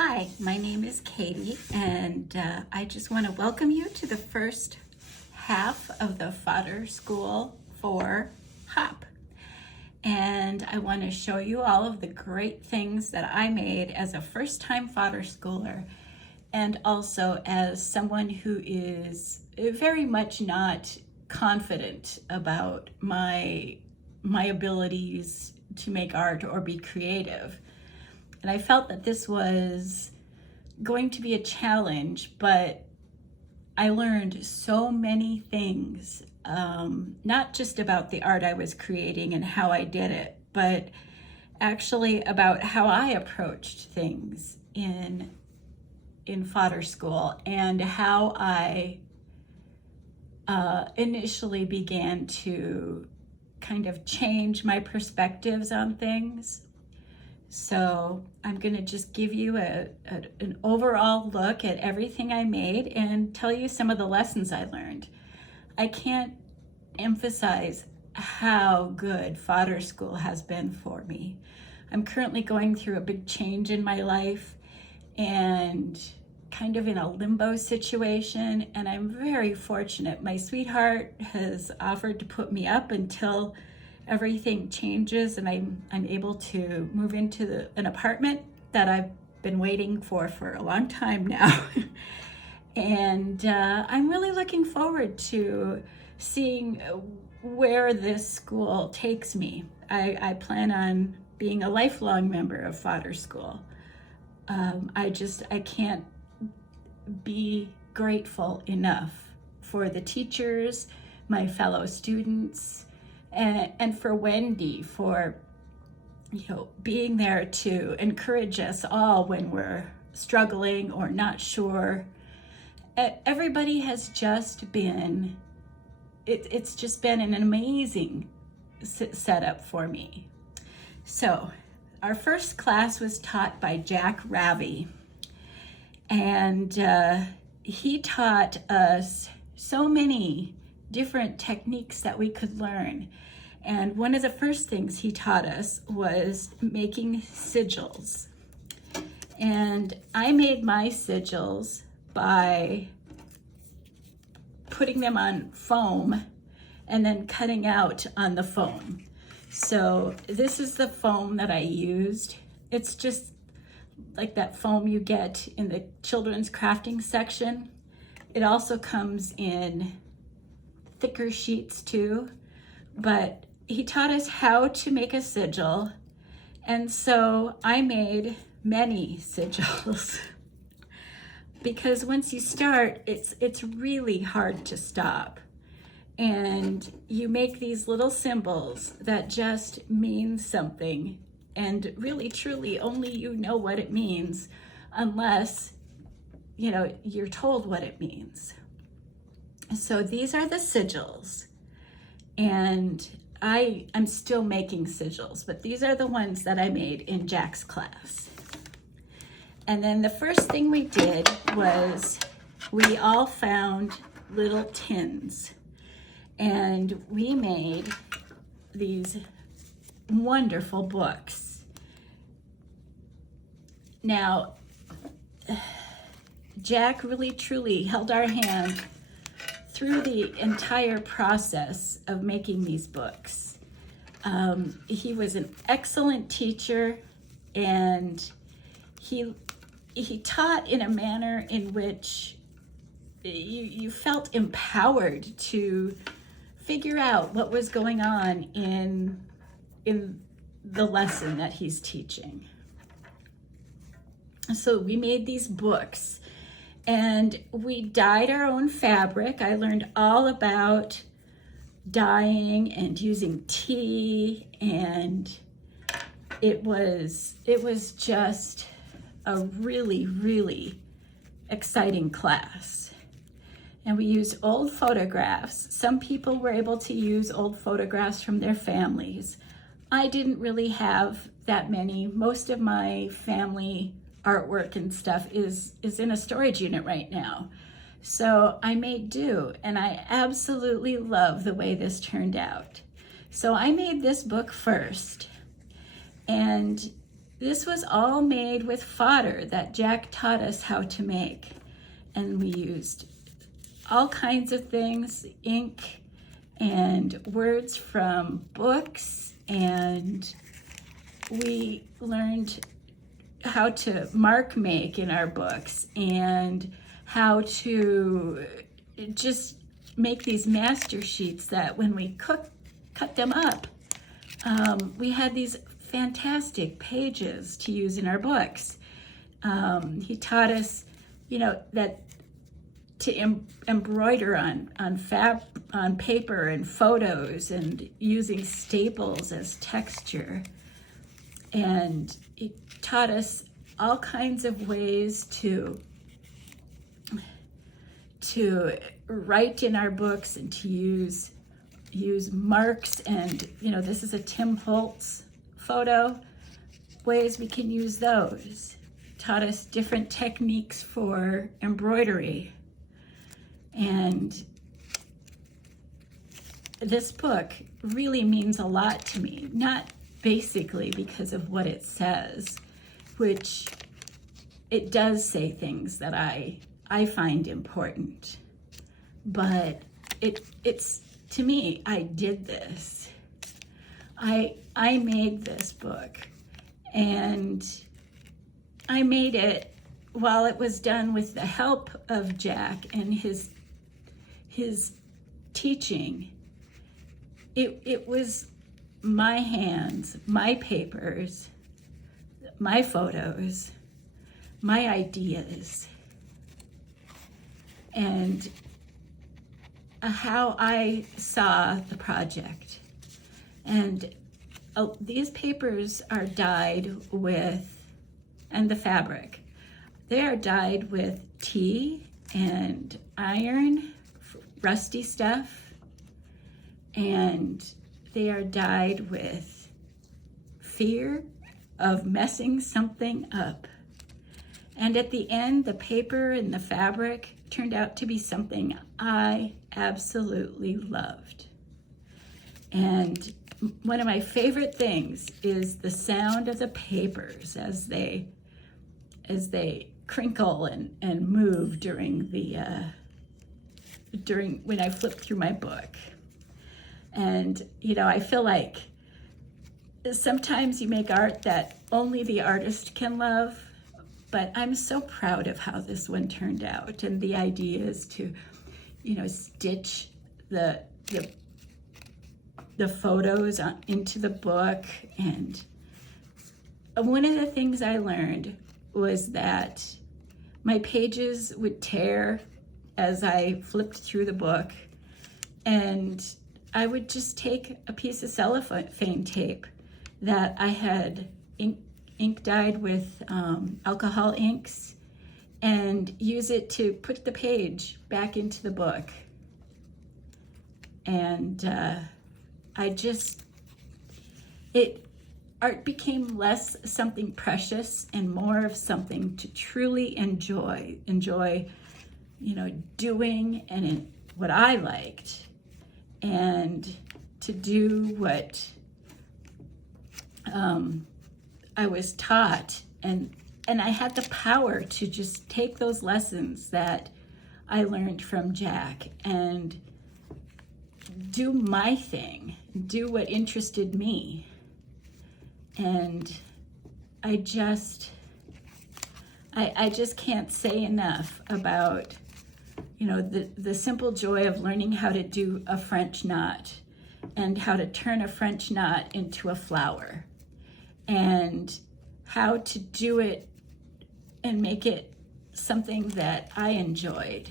Hi, my name is Katie, and I just want to welcome you to the first half of the Fodder School for HOP. And I want to show you all of the great things that I made as a first-time Fodder Schooler, and also as someone who is very much not confident about my abilities to make art or be creative. And I felt that this was going to be a challenge, but I learned so many things, not just about the art I was creating and how I did it, but actually about how I approached things in Fodder School and how I initially began to kind of change my perspectives on things. So I'm going to just give you an overall look at everything I made and tell you some of the lessons I learned. I can't emphasize how good Fodder School has been for me. I'm currently going through a big change in my life and kind of in a limbo situation, and I'm very fortunate. My sweetheart has offered to put me up until everything changes and I'm able to move into an apartment that I've been waiting for a long time now. And I'm really looking forward to seeing where this school takes me. I plan on being a lifelong member of Fodder School. I can't be grateful enough for the teachers, my fellow students, and for Wendy for being there to encourage us all when we're struggling or not sure. Everybody has just been, it's just been an amazing setup for me. So our first class was taught by Jack Ravi, and he taught us so many different techniques that we could learn. And one of the first things he taught us was making sigils. And I made my sigils by putting them on foam and then cutting out on the foam. So this is the foam that I used. It's just like that foam you get in the children's crafting section. It also comes in thicker sheets too, but he taught us how to make a sigil, and so I made many sigils because once you start, it's really hard to stop, and you make these little symbols that just mean something, and really truly only you know what it means unless you're told what it means. So these are the sigils, and I'm still making sigils, but these are the ones that I made in Jack's class. And then the first thing we did was we all found little tins, and we made these wonderful books. Now, Jack really truly held our hand through the entire process of making these books. He was an excellent teacher, and he taught in a manner in which you felt empowered to figure out what was going on in the lesson that he's teaching. So we made these books, and we dyed our own fabric. I learned all about dyeing and using tea, and it was just a really, really exciting class. And we used old photographs. Some people were able to use old photographs from their families. I didn't really have that many. Most of my family artwork and stuff is in a storage unit right now. So I made do, and I absolutely love the way this turned out. So I made this book first, and this was all made with fodder that Jack taught us how to make. And we used all kinds of things, ink and words from books, and we learned how to mark make in our books and how to just make these master sheets that when we cut them up, we had these fantastic pages to use in our books. He taught us, that to embroider on paper and photos and using staples as texture. And he taught us all kinds of ways to write in our books and to use marks. And this is a Tim Holtz photo, ways we can use those. Taught us different techniques for embroidery. And this book really means a lot to me, not basically because of what it says, which it does say things that I find important, but it's to me, I did this. I made this book, and I made it while it was done with the help of Jack and his teaching. It was my hands, my papers, my photos, my ideas, and how I saw the project. And these papers are dyed with, and the fabric, they are dyed with tea and iron, rusty stuff, and they are dyed with fear of messing something up. And at the end, the paper and the fabric turned out to be something I absolutely loved. And one of my favorite things is the sound of the papers as they crinkle and move during when I flip through my book. And I feel like sometimes you make art that only the artist can love, but I'm so proud of how this one turned out. And the idea is to stitch the photos into the book. And one of the things I learned was that my pages would tear as I flipped through the book, and I would just take a piece of cellophane tape that I had ink dyed with alcohol inks and use it to put the page back into the book. And art became less something precious and more of something to truly enjoy, doing and what I liked, and to do what I was taught. And I had the power to just take those lessons that I learned from Jack and do my thing, do what interested me. And I just can't say enough about, the simple joy of learning how to do a French knot and how to turn a French knot into a flower, and how to do it and make it something that I enjoyed,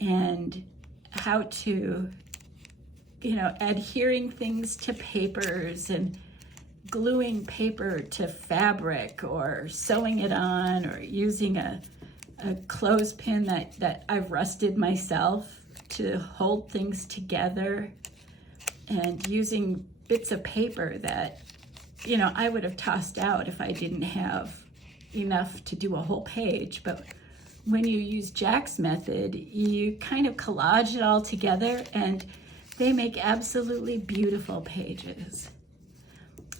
and how to, adhering things to papers and gluing paper to fabric or sewing it on or using a clothespin that I've rusted myself to hold things together, and using bits of paper that, I would have tossed out if I didn't have enough to do a whole page. But when you use Jack's method, you kind of collage it all together and they make absolutely beautiful pages.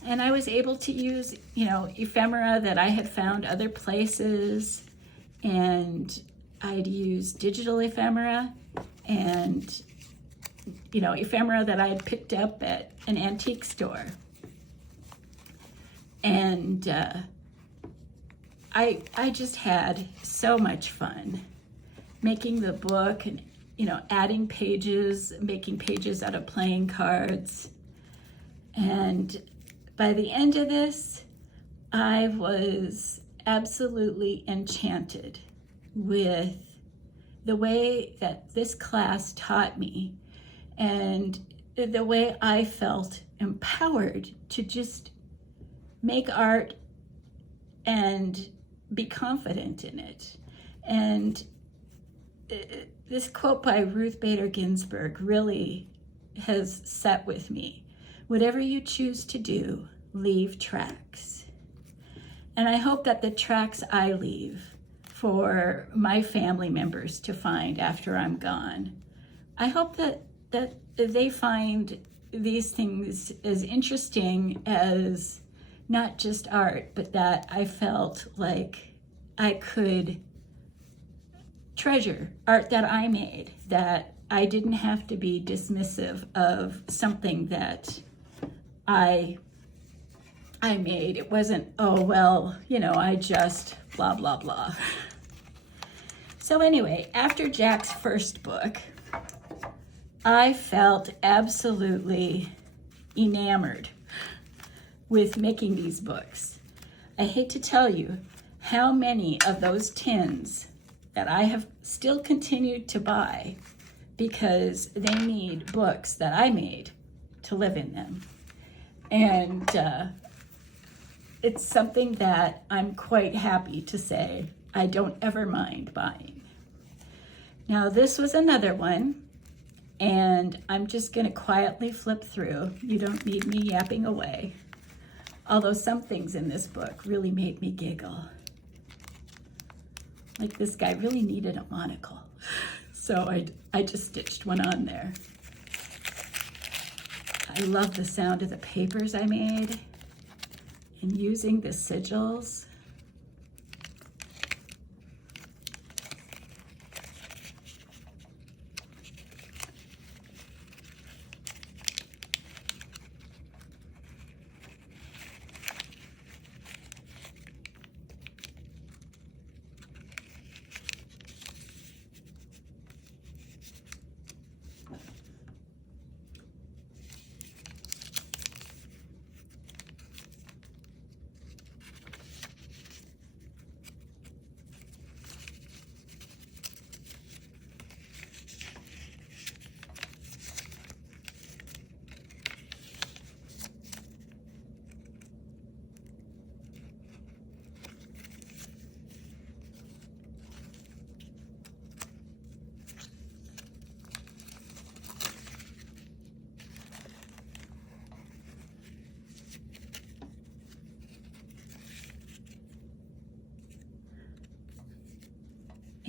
And I was able to use, ephemera that I had found other places, and I'd use digital ephemera and, ephemera that I had picked up at an antique store. And I just had so much fun making the book and, adding pages, making pages out of playing cards. And by the end of this, I was absolutely enchanted with the way that this class taught me and the way I felt empowered to just make art and be confident in it. And this quote by Ruth Bader Ginsburg really has sat with me. Whatever you choose to do, leave tracks. And I hope that the tracks I leave for my family members to find after I'm gone, I hope that they find these things as interesting as not just art, but that I felt like I could treasure art that I made, that I didn't have to be dismissive of something that I made. It wasn't, oh, well, I just blah, blah, blah. So anyway, after Jack's first book, I felt absolutely enamored with making these books. I hate to tell you how many of those tins that I have still continued to buy because they need books that I made to live in them. And it's something that I'm quite happy to say I don't ever mind buying. Now this was another one, and I'm just gonna quietly flip through. You don't need me yapping away. Although some things in this book really made me giggle. Like this guy really needed a monocle. So I just stitched one on there. I love the sound of the papers I made and using the sigils.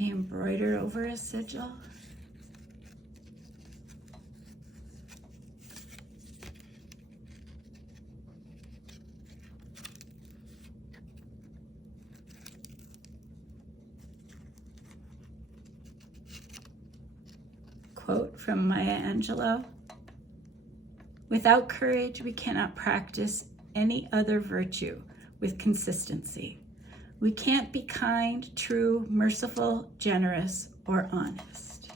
Embroider over a sigil. Quote from Maya Angelou: "Without courage, we cannot practice any other virtue with consistency. We can't be kind, true, merciful, generous, or honest."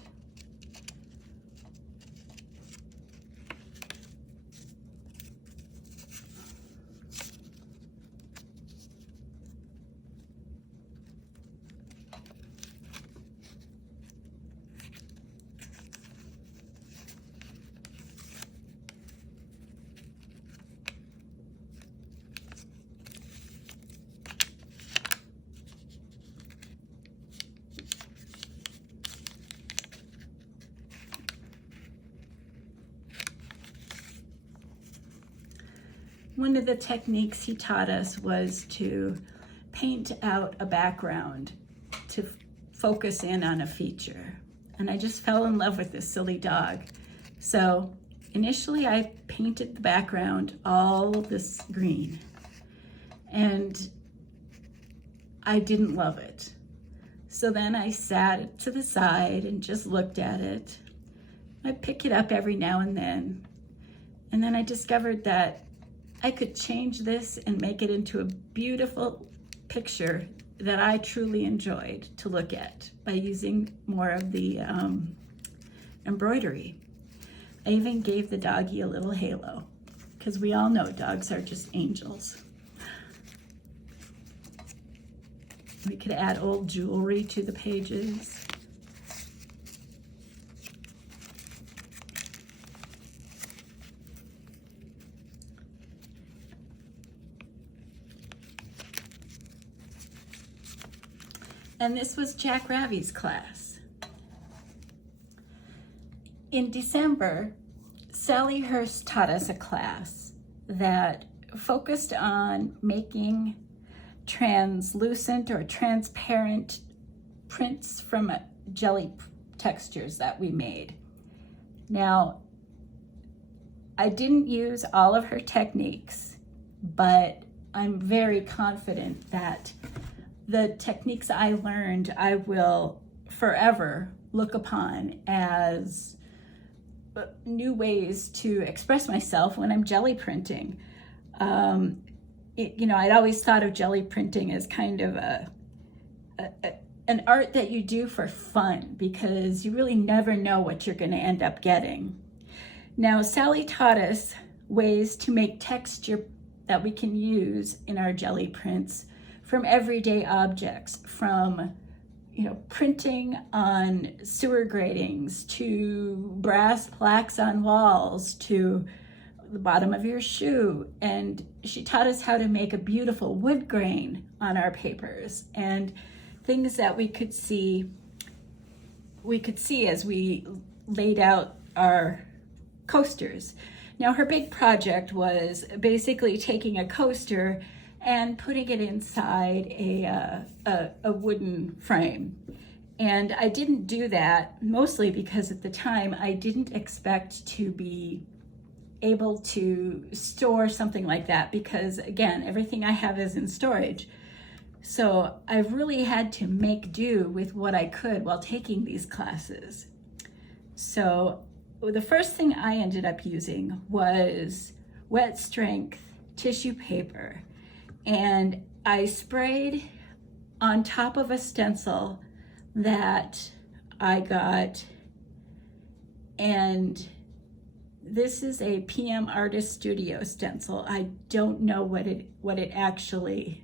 One of the techniques he taught us was to paint out a background to focus in on a feature. And I just fell in love with this silly dog. So initially I painted the background all this green, and I didn't love it. So then I sat it to the side and just looked at it. I pick it up every now and then I discovered that I could change this and make it into a beautiful picture that I truly enjoyed to look at by using more of the embroidery. I even gave the doggy a little halo, because we all know dogs are just angels. We could add old jewelry to the pages. And this was Jack Ravi's class. In December, Sally Hurst taught us a class that focused on making translucent or transparent prints from jelly textures that we made. Now, I didn't use all of her techniques, but I'm very confident that the techniques I learned, I will forever look upon as new ways to express myself when I'm jelly printing. I'd always thought of jelly printing as kind of an art that you do for fun, because you really never know what you're going to end up getting. Now, Sally taught us ways to make texture that we can use in our jelly prints from everyday objects, from printing on sewer gratings, to brass plaques on walls, to the bottom of your shoe. And she taught us how to make a beautiful wood grain on our papers, and things that we could see as we laid out our coasters. Now, her big project was basically taking a coaster and putting it inside a wooden frame. And I didn't do that mostly because at the time I didn't expect to be able to store something like that, because again, everything I have is in storage. So I've really had to make do with what I could while taking these classes. So the first thing I ended up using was wet strength tissue paper. And I sprayed on top of a stencil that I got, and this is a PM Artist Studio stencil. I don't know what it actually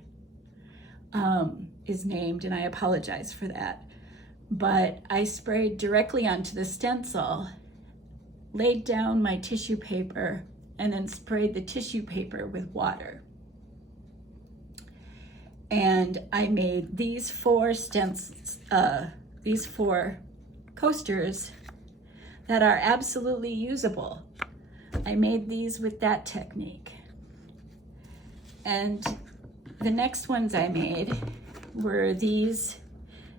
is named, and I apologize for that. But I sprayed directly onto the stencil, laid down my tissue paper, and then sprayed the tissue paper with water. And I made these four coasters that are absolutely usable. I made these with that technique. And the next ones I made were these,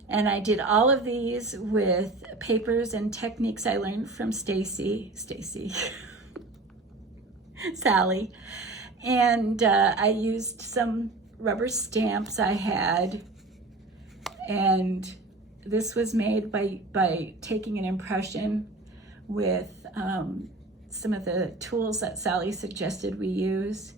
and I did all of these with papers and techniques I learned from Sally. And I used some rubber stamps I had, and this was made by taking an impression with some of the tools that Sally suggested we use.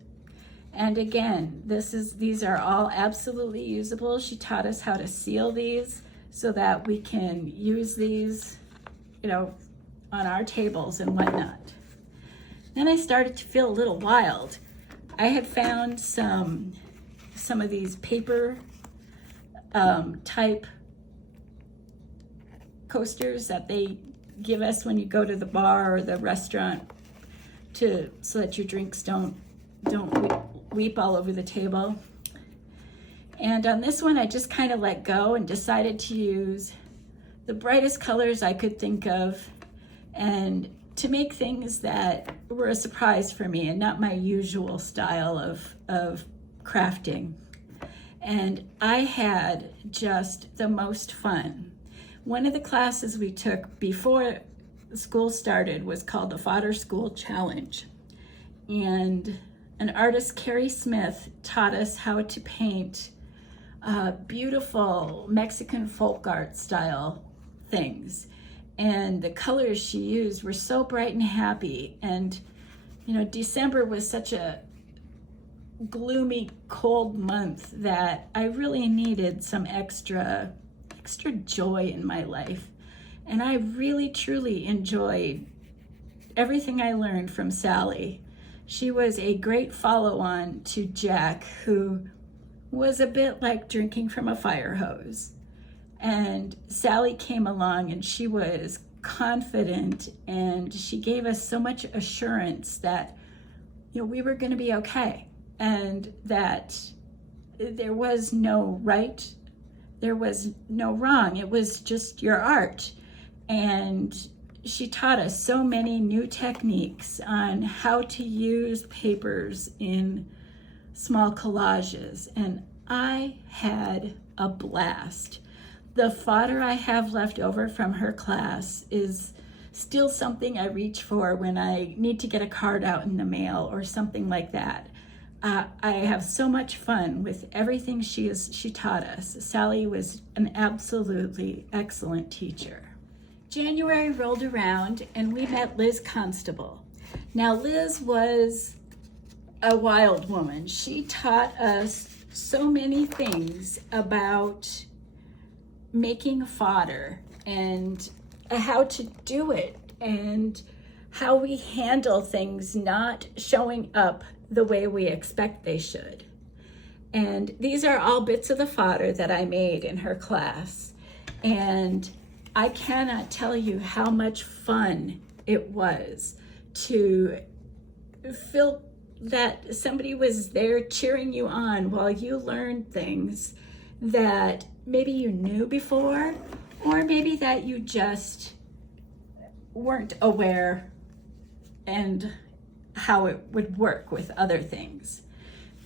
And again, these are all absolutely usable. She taught us how to seal these so that we can use these, on our tables and whatnot. Then I started to feel a little wild. I had found some of these paper type coasters that they give us when you go to the bar or the restaurant so that your drinks don't weep all over the table. And on this one, I just kind of let go and decided to use the brightest colors I could think of, and to make things that were a surprise for me and not my usual style of crafting. And I had just the most fun. One of the classes we took before school started was called the Fodder School Challenge. And an artist, Carrie Smith, taught us how to paint beautiful Mexican folk art style things. And the colors she used were so bright and happy. And, you know, December was such a gloomy, cold month that I really needed some extra joy in my life. And I really, truly enjoyed everything I learned from Sally. She was a great follow-on to Jack, who was a bit like drinking from a fire hose. And Sally came along and she was confident, and she gave us so much assurance that, you know, we were going to be okay, and that there was no right, there was no wrong. It was just your art. And she taught us so many new techniques on how to use papers in small collages, and I had a blast. The fodder I have left over from her class is still something I reach for when I need to get a card out in the mail or something like that. I have so much fun with everything she taught us. Sally was an absolutely excellent teacher. January rolled around and we met Liz Constable. Now, Liz was a wild woman. She taught us so many things about making fodder and how to do it and how we handle things not showing up the way we expect they should. And these are all bits of the fodder that I made in her class. And I cannot tell you how much fun it was to feel that somebody was there cheering you on while you learned things that maybe you knew before, or maybe that you just weren't aware and how it would work with other things.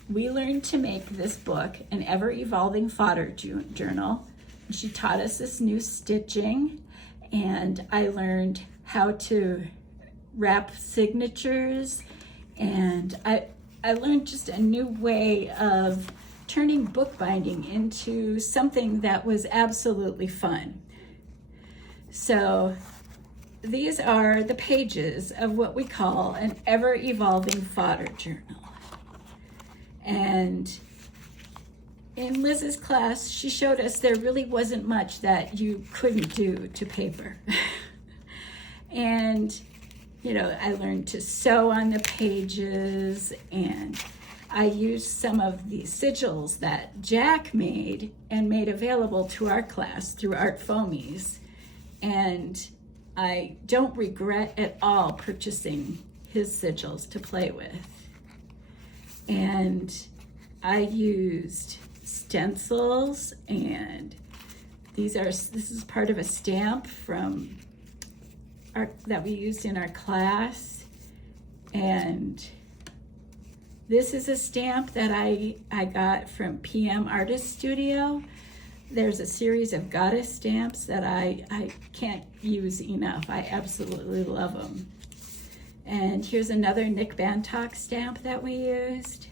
We learned to make this book an ever-evolving fodder journal. She taught us this new stitching, and I learned how to wrap signatures, and I learned just a new way of turning bookbinding into something that was absolutely fun. So these are the pages of what we call an ever-evolving fodder journal. And in Liz's class, she showed us there really wasn't much that you couldn't do to paper. And, you know, I learned to sew on the pages, and I used some of the sigils that Jack made and made available to our class through Art Foamies. And I don't regret at all purchasing his sigils to play with. And I used stencils, and this is part of a stamp from that we used in our class. And this is a stamp that I got from PM Artist Studio. There's a series of goddess stamps that I can't use enough. I absolutely love them. And here's another Nick Bantock stamp that we used.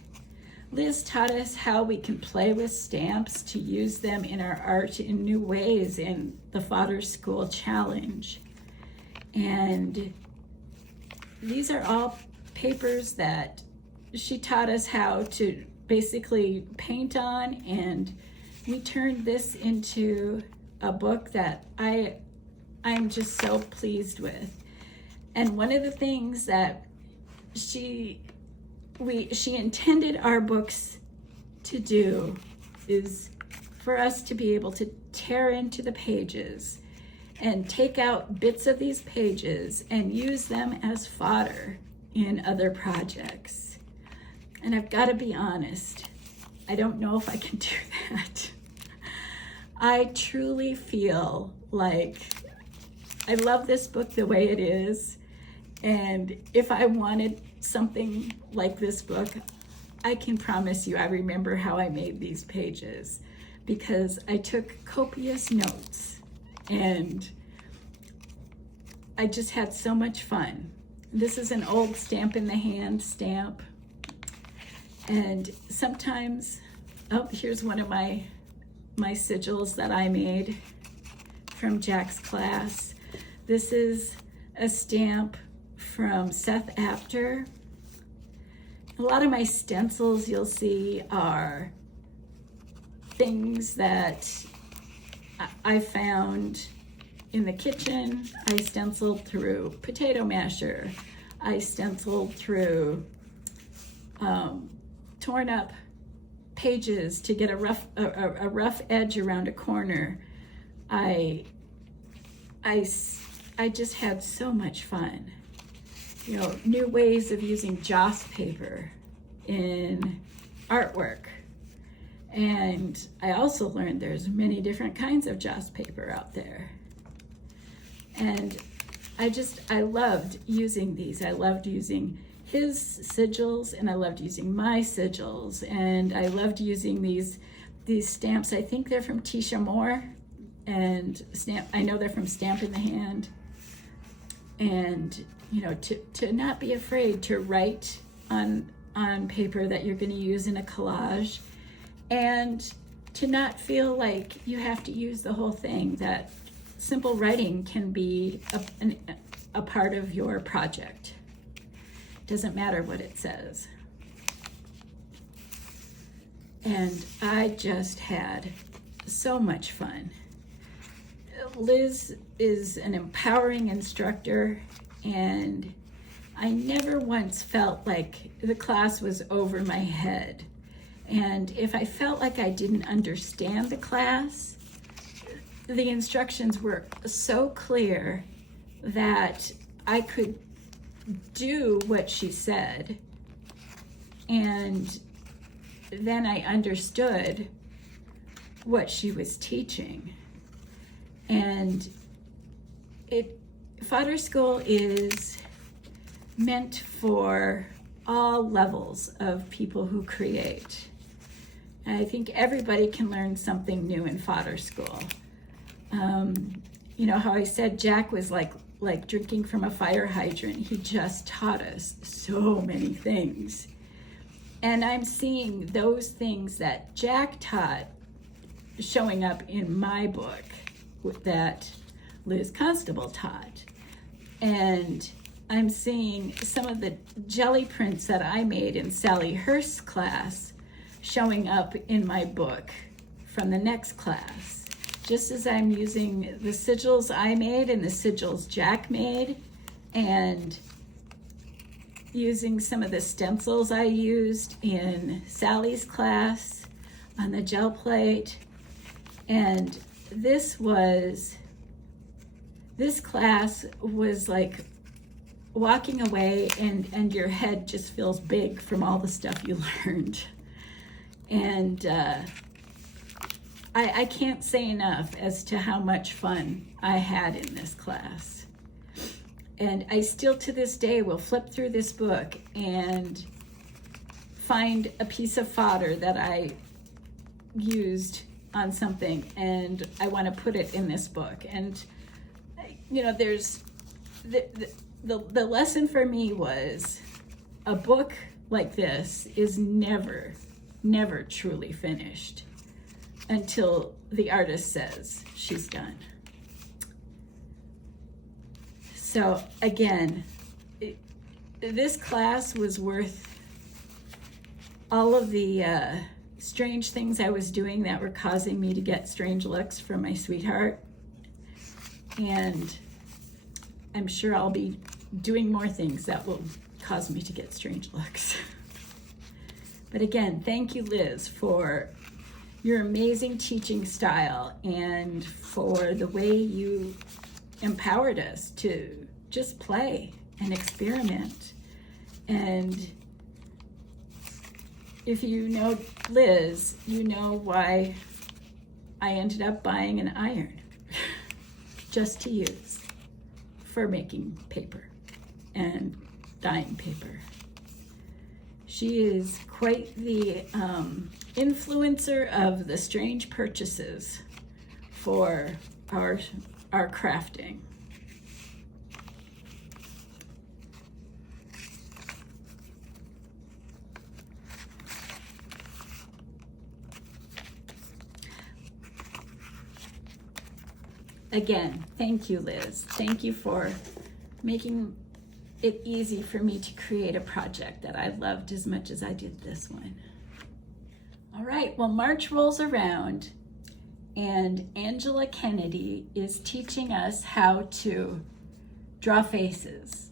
Liz taught us how we can play with stamps to use them in our art in new ways in the Fodder School Challenge. And these are all papers that she taught us how to basically paint on, and we turned this into a book that I'm just so pleased with. And one of the things that she intended our books to do is for us to be able to tear into the pages and take out bits of these pages and use them as fodder in other projects. And I've got to be honest, I don't know if I can do that. I truly feel like I love this book the way it is, and if I wanted something like this book, I can promise you I remember how I made these pages, because I took copious notes, and I just had so much fun. This is an old Stamp in the Hand stamp. And sometimes, oh, here's one of my sigils that I made from Jack's class. This is a stamp from Seth Apter. A lot of my stencils you'll see are things that I found in the kitchen. I stenciled through potato masher. I stenciled through torn up pages to get a rough edge around a corner. I just had so much fun. You know, new ways of using joss paper in artwork. And I also learned there's many different kinds of joss paper out there. And I loved using these. I loved using his sigils, and I loved using my sigils, and I loved using these stamps. I think they're from Tisha Moore, and I know they're from Stamp in the Hand. And you know, to not be afraid to write on paper that you're going to use in a collage, and to not feel like you have to use the whole thing, that simple writing can be a part of your project. Doesn't matter what it says. And I just had so much fun. Liz is an empowering instructor, and I never once felt like the class was over my head. And if I felt like I didn't understand the class, the instructions were so clear that I could do what she said, and then I understood what she was teaching. And Fodder School is meant for all levels of people who create. And I think everybody can learn something new in Fodder School. You know how I said Jack was like drinking from a fire hydrant. He just taught us so many things. And I'm seeing those things that Jack taught showing up in my book that Liz Constable taught. And I'm seeing some of the jelly prints that I made in Sally Hurst's class showing up in my book from the next class. Just as I'm using the sigils I made and the sigils Jack made, and using some of the stencils I used in Sally's class on the gel plate. And this class was like walking away and your head just feels big from all the stuff you learned. And I can't say enough as to how much fun I had in this class. And I still to this day will flip through this book and find a piece of fodder that I used on something, and I want to put it in this book. And you know, there's the lesson for me was a book like this is never truly finished until the artist says she's done. So again, this class was worth all of the strange things I was doing that were causing me to get strange looks from my sweetheart. And I'm sure I'll be doing more things that will cause me to get strange looks. But again, thank you, Liz, for your amazing teaching style and for the way you empowered us to just play and experiment. And if you know Liz, you know why I ended up buying an iron just to use for making paper and dyeing paper. She is quite the influencer of the strange purchases for our crafting. again, thank you, Liz. Thank you for making it easy for me to create a project that I loved as much as I did this one. All right, well, March rolls around and Angela Kennedy is teaching us how to draw faces.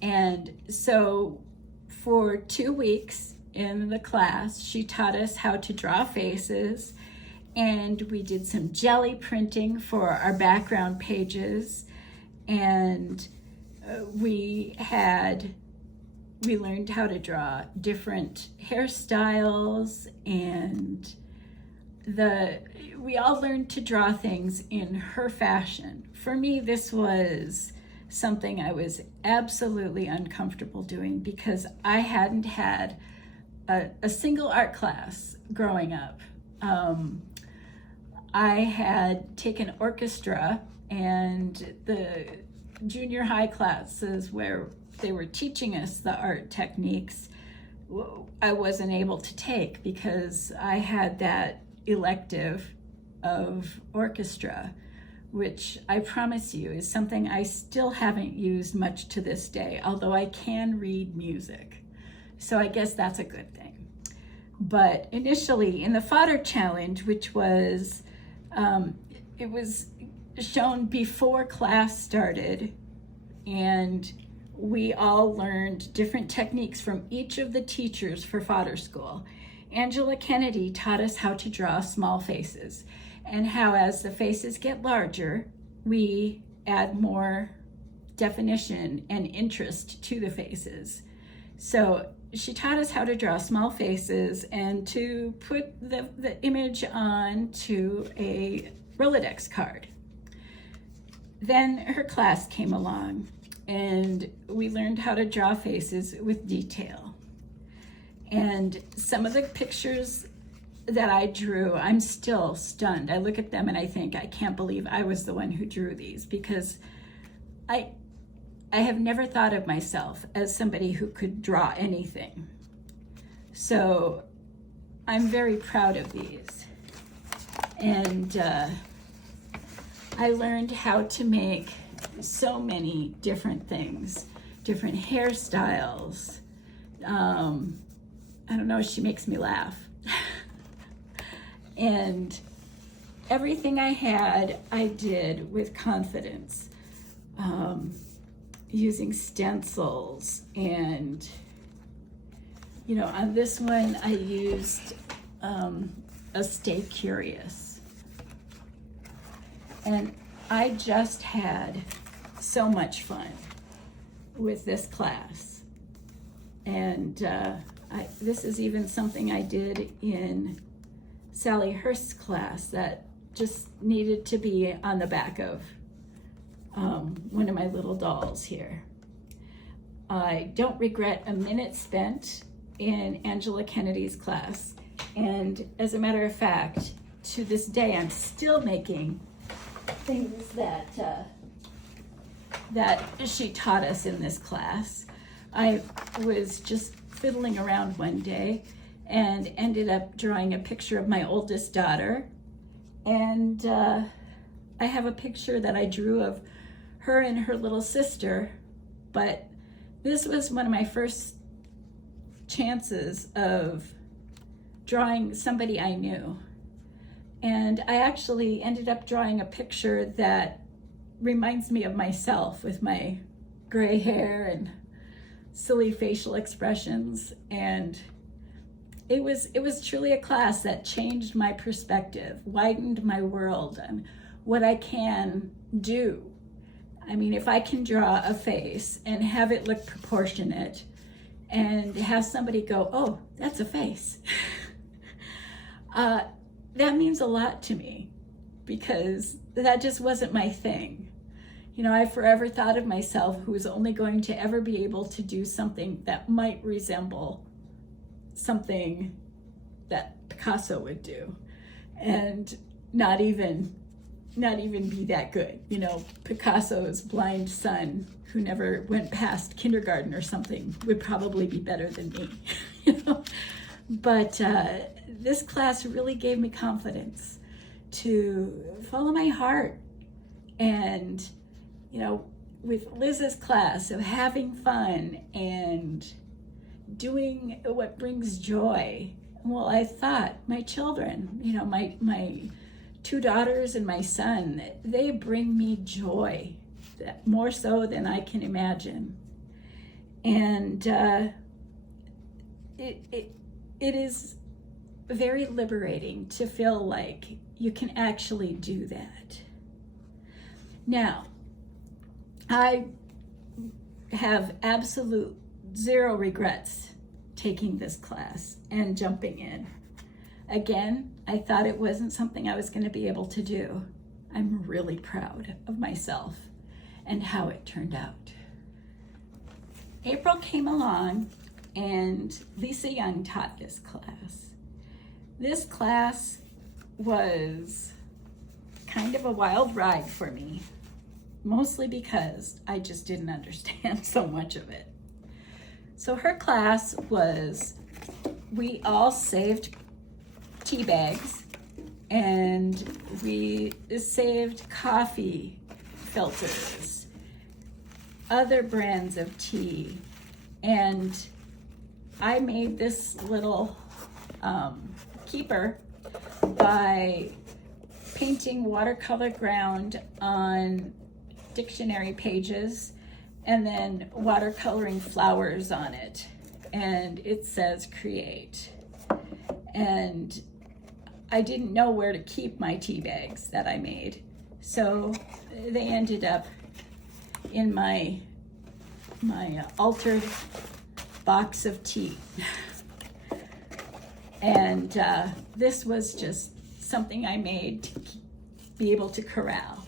And so for 2 weeks in the class, she taught us how to draw faces, and we did some jelly printing for our background pages, and we learned how to draw different hairstyles, and we all learned to draw things in her fashion. For me, this was something I was absolutely uncomfortable doing because I hadn't had a single art class growing up. I had taken orchestra, and the junior high classes where they were teaching us the art techniques, I wasn't able to take because I had that elective of orchestra, which I promise you is something I still haven't used much to this day, although I can read music. So I guess that's a good thing. But initially in the Fodder Challenge, which was, it was shown before class started, and we all learned different techniques from each of the teachers for Fodder School. Angela Kennedy taught us how to draw small faces, and how as the faces get larger, we add more definition and interest to the faces. So she taught us how to draw small faces and to put the image on to a Rolodex card. Then her class came along, and we learned how to draw faces with detail. And some of the pictures that I drew, I'm still stunned. I look at them and I think, I can't believe I was the one who drew these, because I have never thought of myself as somebody who could draw anything. So I'm very proud of these. And I learned how to make so many different things, different hairstyles. I don't know, she makes me laugh. And everything I had, I did with confidence, using stencils. And, you know, on this one, I used a Stay Curious. And I just had so much fun with this class. And this is even something I did in Sally Hurst's class that just needed to be on the back of one of my little dolls here. I don't regret a minute spent in Angela Kennedy's class. And as a matter of fact, to this day, I'm still making things that she taught us in this class. I was just fiddling around one day and ended up drawing a picture of my oldest daughter. And I have a picture that I drew of her and her little sister, but this was one of my first chances of drawing somebody I knew. And I actually ended up drawing a picture that reminds me of myself with my gray hair and silly facial expressions. And it was truly a class that changed my perspective, widened my world and what I can do. I mean, if I can draw a face and have it look proportionate and have somebody go, oh, that's a face. That means a lot to me, because that just wasn't my thing. You know, I forever thought of myself who was only going to ever be able to do something that might resemble something that Picasso would do, and not even be that good. You know, Picasso's blind son, who never went past kindergarten or something, would probably be better than me. You know, but this class really gave me confidence to follow my heart And, you know, with Liz's class of having fun and doing what brings joy. Well, I thought my children, you know, my two daughters and my son, they bring me joy, more so than I can imagine. And it is very liberating to feel like you can actually do that. Now, I have absolute zero regrets taking this class and jumping in. Again, I thought it wasn't something I was going to be able to do. I'm really proud of myself and how it turned out. April came along and Lisa Young taught this class. This class was kind of a wild ride for me, mostly because I just didn't understand so much of it. So her class was, we all saved tea bags and we saved coffee filters, other brands of tea, and I made this little keeper by painting watercolor ground on dictionary pages and then watercoloring flowers on it. And it says create. And I didn't know where to keep my tea bags that I made. So they ended up in my altered box of tea. And this was just something I made to be able to corral.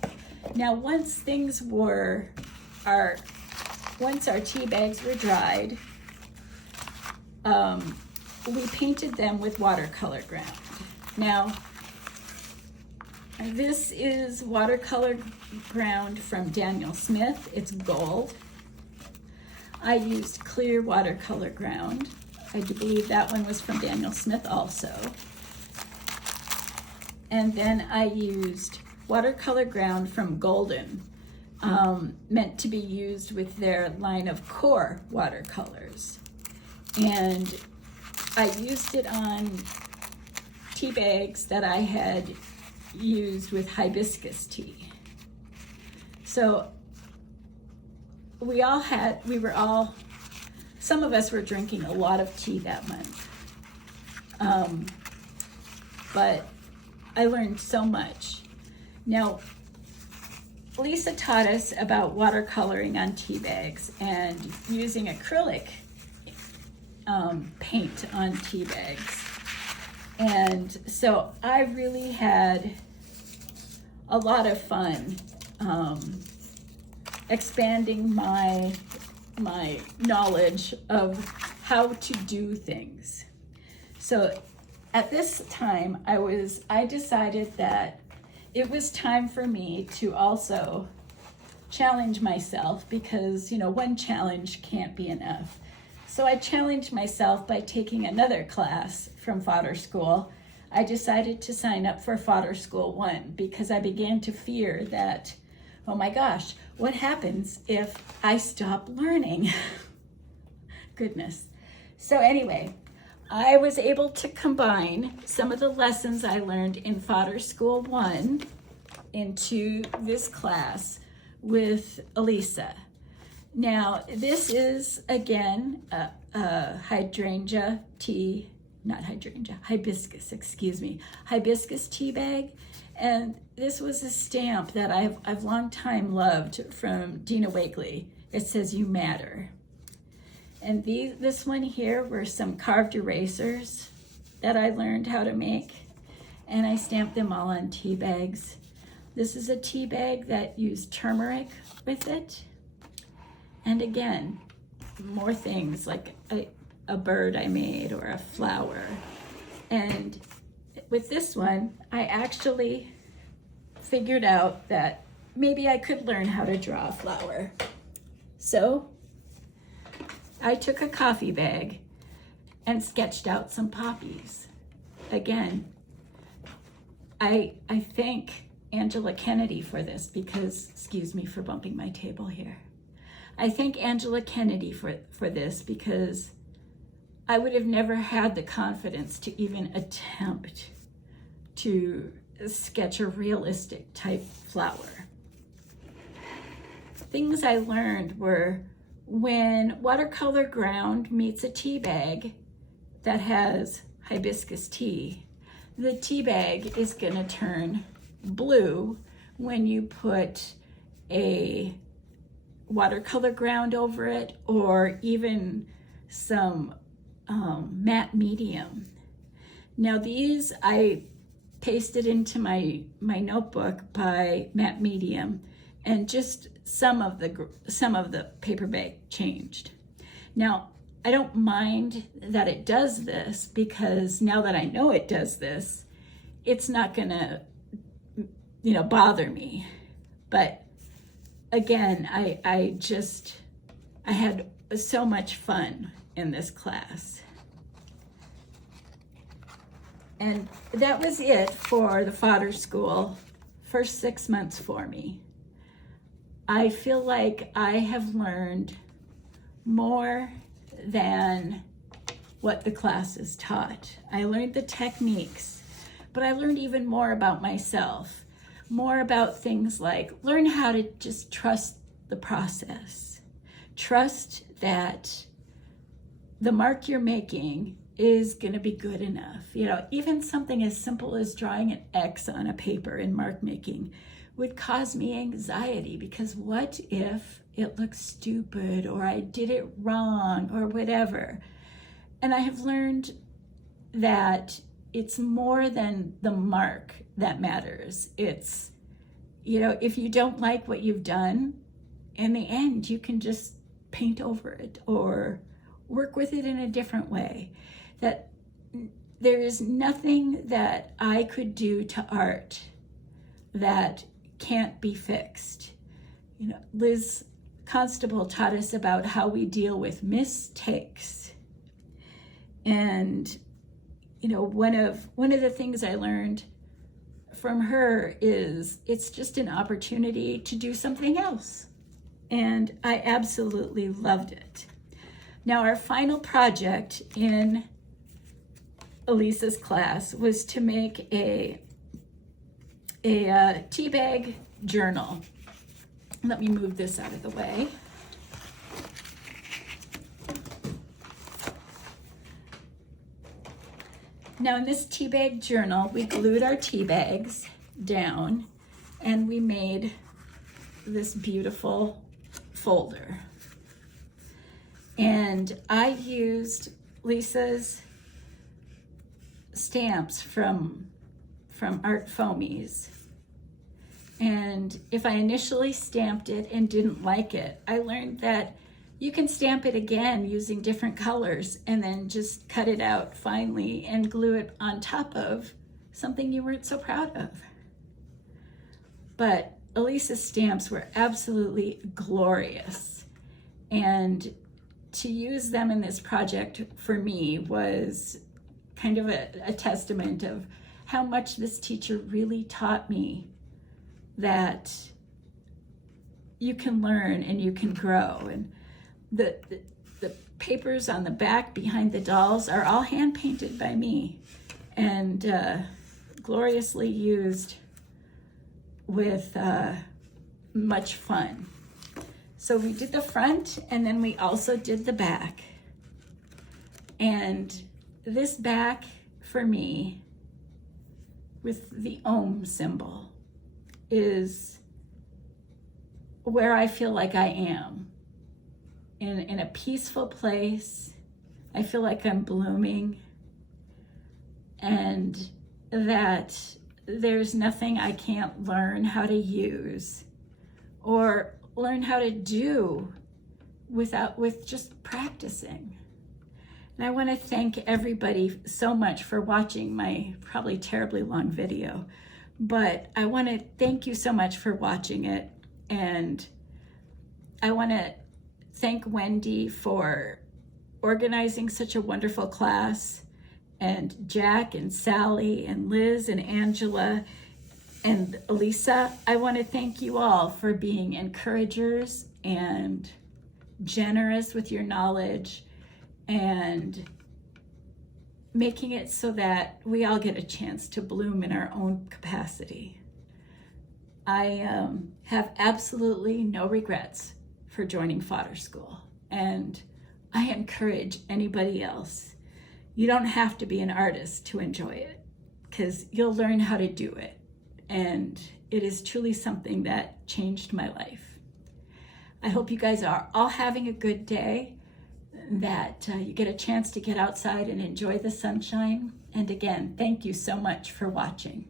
Now, once our tea bags were dried, we painted them with watercolor ground. Now, this is watercolor ground from Daniel Smith. It's gold. I used clear watercolor ground. I do believe that one was from Daniel Smith also. And then I used watercolor ground from Golden, meant to be used with their line of core watercolors. And I used it on tea bags that I had used with hibiscus tea. So some of us were drinking a lot of tea that month. But I learned so much. Now, Lisa taught us about watercoloring on tea bags and using acrylic paint on tea bags. And so I really had a lot of fun expanding my knowledge of how to do things. So at this time, I decided that it was time for me to also challenge myself because, you know, one challenge can't be enough. So I challenged myself by taking another class from Fodder School. I decided to sign up for Fodder School I because I began to fear that, oh my gosh, what happens if I stop learning? Goodness. So anyway, I was able to combine some of the lessons I learned in Fodder School I into this class with Elisa. Now, this is, again, hibiscus tea bag. And this was a stamp that I've long time loved from Dina Wakely. It says, "You matter." And this one here were some carved erasers that I learned how to make. And I stamped them all on tea bags. This is a tea bag that used turmeric with it. And again, more things like a bird I made or a flower. And with this one, I actually figured out that maybe I could learn how to draw a flower. So I took a coffee bag and sketched out some poppies. Again, I thank Angela Kennedy for this because, excuse me for bumping my table here. I thank Angela Kennedy for this because I would have never had the confidence to even attempt to sketch a realistic type flower. Things I learned were when watercolor ground meets a tea bag that has hibiscus tea, the tea bag is going to turn blue when you put a watercolor ground over it or even some matte medium. Now these I pasted into my notebook by matte medium, and just some of the paper bag changed. Now I don't mind that it does this because now that I know it does this, it's not gonna bother me. But again, I had so much fun in this class. And that was it for the Fodder School first 6 months for me. I feel like I have learned more than what the classes taught. I learned the techniques, but I learned even more about myself, more about things like learn how to just trust the process. Trust that the mark you're making is going to be good enough. Even something as simple as drawing an X on a paper in mark making would cause me anxiety because what if it looks stupid or I did it wrong or whatever? And I have learned that it's more than the mark that matters. It's, if you don't like what you've done, in the end, you can just paint over it or work with it in a different way. That there is nothing that I could do to art that can't be fixed. Liz Constable taught us about how we deal with mistakes. And, one of the things I learned from her is it's just an opportunity to do something else. And I absolutely loved it. Now, our final project in Elisa's class was to make a Teabag journal. Let me move this out of the way. Now in this Teabag journal, we glued our tea bags down and we made this beautiful folder. And I used Lisa's stamps from Art Foamies. And if I initially stamped it and didn't like it, I learned that you can stamp it again using different colors and then just cut it out finely and glue it on top of something you weren't so proud of. But Elisa's stamps were absolutely glorious. And to use them in this project for me was kind of a testament of how much this teacher really taught me that you can learn and you can grow. And the papers on the back behind the dolls are all hand painted by me and gloriously used with much fun. So we did the front and then we also did the back. And this back for me with the Om symbol is where I feel like I am. In a peaceful place. I feel like I'm blooming and that there's nothing I can't learn how to use or learn how to do with just practicing. And I want to thank everybody so much for watching my probably terribly long video, but I want to thank you so much for watching it. And I want to thank Wendy for organizing such a wonderful class, and Jack and Sally and Liz and Angela And Lisa, I want to thank you all for being encouragers and generous with your knowledge and making it so that we all get a chance to bloom in our own capacity. I have absolutely no regrets for joining Fodder School, and I encourage anybody else. You don't have to be an artist to enjoy it, because you'll learn how to do it. And it is truly something that changed my life. I hope you guys are all having a good day, that you get a chance to get outside and enjoy the sunshine. And again, thank you so much for watching.